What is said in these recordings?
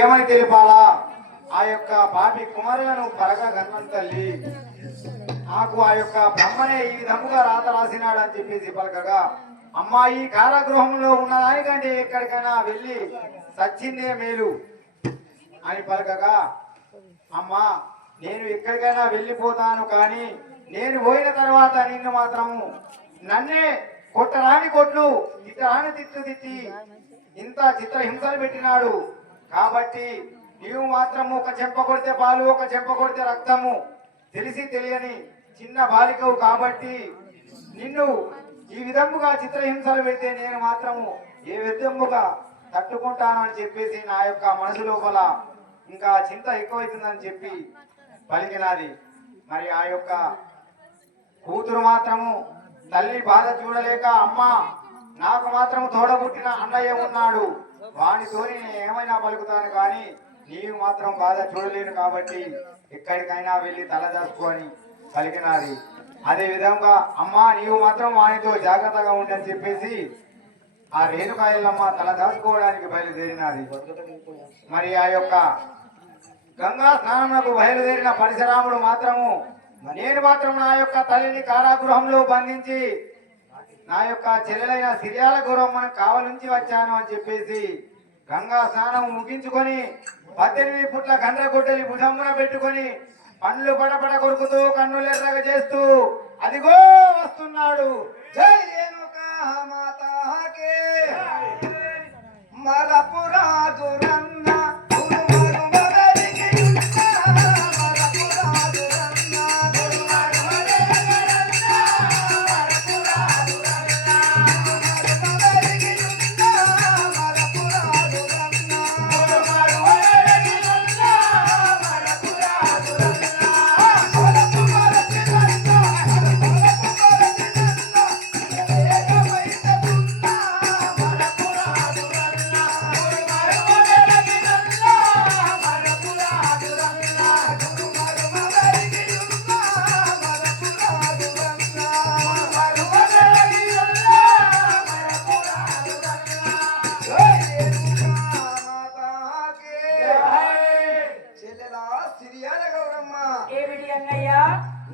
ఏమని తెలిపాలా? ఆ యొక్క పాపి కుమారులను పరగా గన్నం తల్లి నాకు ఆ యొక్క బ్రహ్మనే ఈ విధముగా రాత రాసినాడు అని చెప్పేసి పలకగా, అమ్మాయి కారాగృహంలో ఉన్న దానికంటే ఎక్కడికైనా వెళ్ళి సచ్చిందే మేలు అని పలకగా, అమ్మా నేను ఎక్కడికైనా వెళ్ళిపోతాను, కానీ నేను పోయిన తర్వాత నిన్ను మాత్రము నన్నే కొట్టరాని కొట్లు తిట్టరాని తిట్లు తిట్టి ఇంత చిత్రహింసలు పెట్టినాడు. కాబట్టి నీవు మాత్రము ఒక చెంప కొడితే పాలు, ఒక చెంప కొడితే రక్తము తెలిసి తెలియని చిన్న బాలికవు. కాబట్టి నిన్ను ఈ విధముగా చిత్రహింసలు పెడితే నేను మాత్రము ఏ విధముగా తట్టుకుంటాను అని చెప్పేసి నా యొక్క మనసు లోపల ఇంకా చింత ఎక్కువైతుందని చెప్పి పలికినది. మరి ఆ యొక్క కూతురు మాత్రము తల్లి బాధ చూడలేక, అమ్మ నాకు మాత్రం తోడబుట్టిన అన్నయ్య ఉన్నాడు, వానితోని నేను ఏమైనా పలుకుతాను, కానీ నీవు మాత్రం బాధ చూడలేను, కాబట్టి ఎక్కడికైనా వెళ్ళి తలదాచుకొని పలికినది. అదే విధంగా అమ్మ నీవు మాత్రం వానితో జాగ్రత్తగా ఉండని చెప్పేసి ఆ రేణుకాయలమ్మ తలదాచుకోవడానికి బయలుదేరినది. మరి ఆ యొక్క గంగా స్నానములకు బయలుదేరిన పరశురాముడు మాత్రము నేను మాత్రం నా యొక్క తల్లిని కారాగృహంలో బంధించి నా యొక్క చెల్లెలైన సిరియాల గౌరమ్మను కావలించి వచ్చాను అని చెప్పేసి గంగా స్నానం ముగించుకొని 18 పుట్ల గండ్రగొడ్డలి భుజమ్మున పెట్టుకొని పండ్లు పడపడ కొరుకుతూ కన్నులెర్రగా చేస్తూ అదిగో వస్తున్నాడు. జై రేణుకా మాతాకే మలపురాదురన్న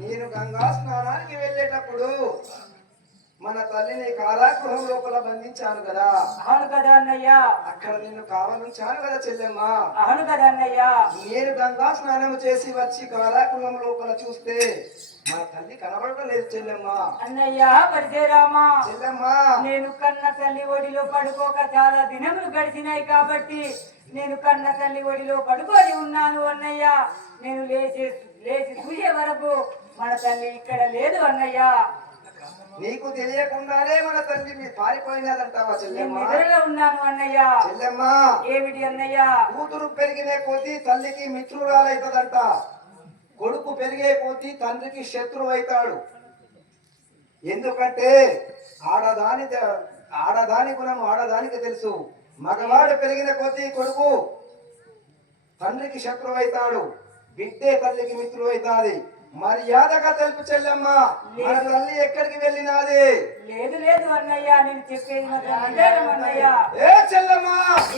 నేను గంగా స్నానానికి వెళ్ళేటప్పుడు మన తల్లిని కారాగృహం లోపల బంధించాను కదా. అవును కదా అన్నయ్యా. అక్కడ నిన్ను కావాలంచాను కదా చెల్లెమ్మా. అవును కదా అన్నయ్యా. నేను గంగా స్నానం చేసి వచ్చి కారాగృహం లోపల చూస్తే మన తల్లి కనబడటం లేదు చెల్లెమ్మా. అన్నయ్యా పరశురామా, చెల్లెమ్మా నేను కన్న తల్లి ఒడిలో పడుకోక చాలా దినములు గడిచినాయి, కాబట్టి నేను కన్న తల్లి ఒడిలో పడుకొని ఉన్నాను అన్నయ్య. నేను లేచి చూసే వరకు మన తల్లి ఇక్కడ లేదు అన్నయ్య. నీకు తెలియకుండానే మన తల్లి మీ పారిపోయినదంటావా చెల్లెమ్మా? నిద్రలో ఉన్నాను అన్నయ్య. చెల్లెమ్మా ఏమిటి అన్నయ్య? కూతురు పెరిగిన కొద్దీ తల్లికి మిత్రురాలైతదంట, కొడుకు పెరిగే కొద్దీ తండ్రికి శత్రువు అవుతాడు. ఎందుకంటే ఆడదాని గుణం ఆడదానికి తెలుసు. మగవాడు పెరిగిన కొద్దీ కొడుకు తండ్రికి శత్రువు అవుతాడు, బిడ్డే తల్లికి మిత్రువు అవుతాది. మర్యాదగా తెలుపు చెల్లెమ్మ, మన తల్లి ఎక్కడికి వెళ్ళినాది? లేదు లేదు అన్నయ్య, నేను చెప్పేది మాత్రం అన్నయ్య. ఏ చెల్లెమ్మ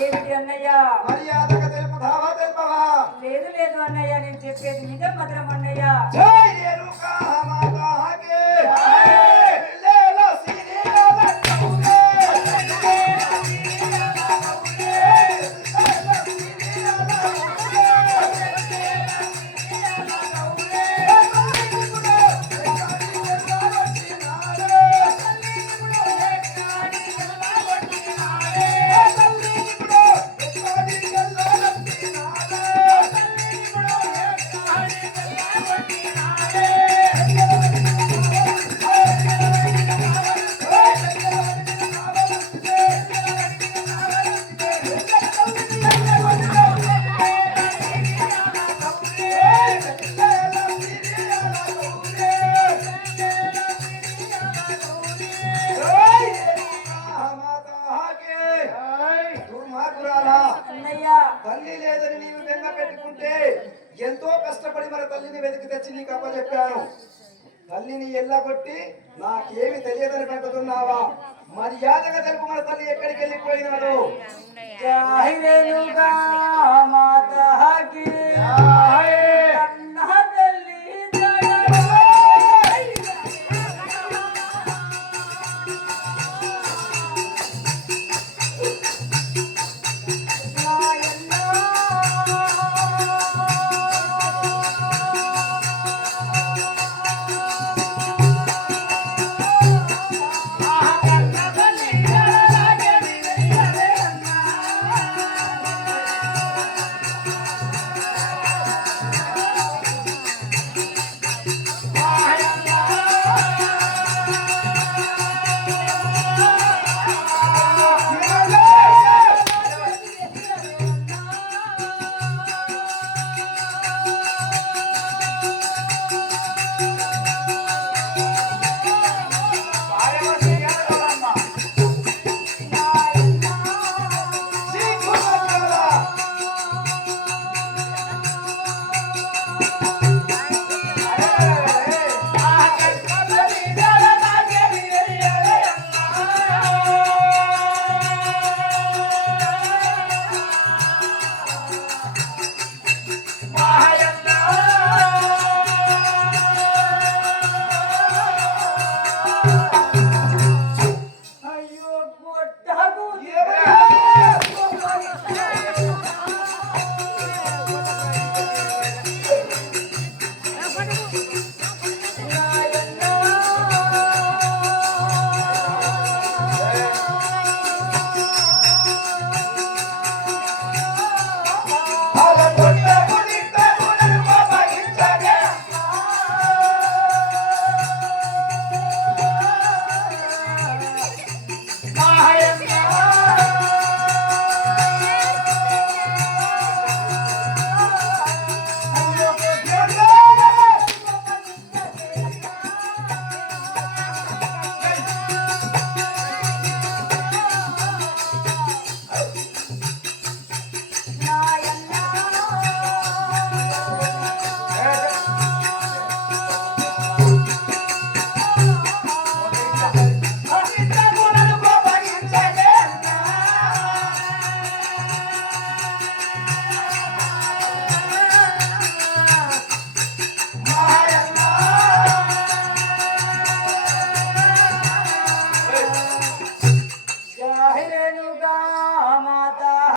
ఏమిటి అన్నయ్య? మర్యాదగా తెలుపుతావా తెలుపవా? లేదు లేదు అన్నయ్య, నేను చెప్పేది నిజం మాత్రం అన్నయ్య. జై రేణుకా మాతాకే తల్లి లేదని నీవు బెంగ పెట్టుకుంటే ఎంతో కష్టపడి మన తల్లిని వెతికి తెచ్చి నీకు అప్పచెప్పాను. తల్లిని ఎల్లగొట్టి నాకేమి తెలియదని పెట్టుతున్నావా? మర్యాదగా తెలుపు, మన తల్లి ఎక్కడికి వెళ్ళిపోయినాడు? జై రేణుకా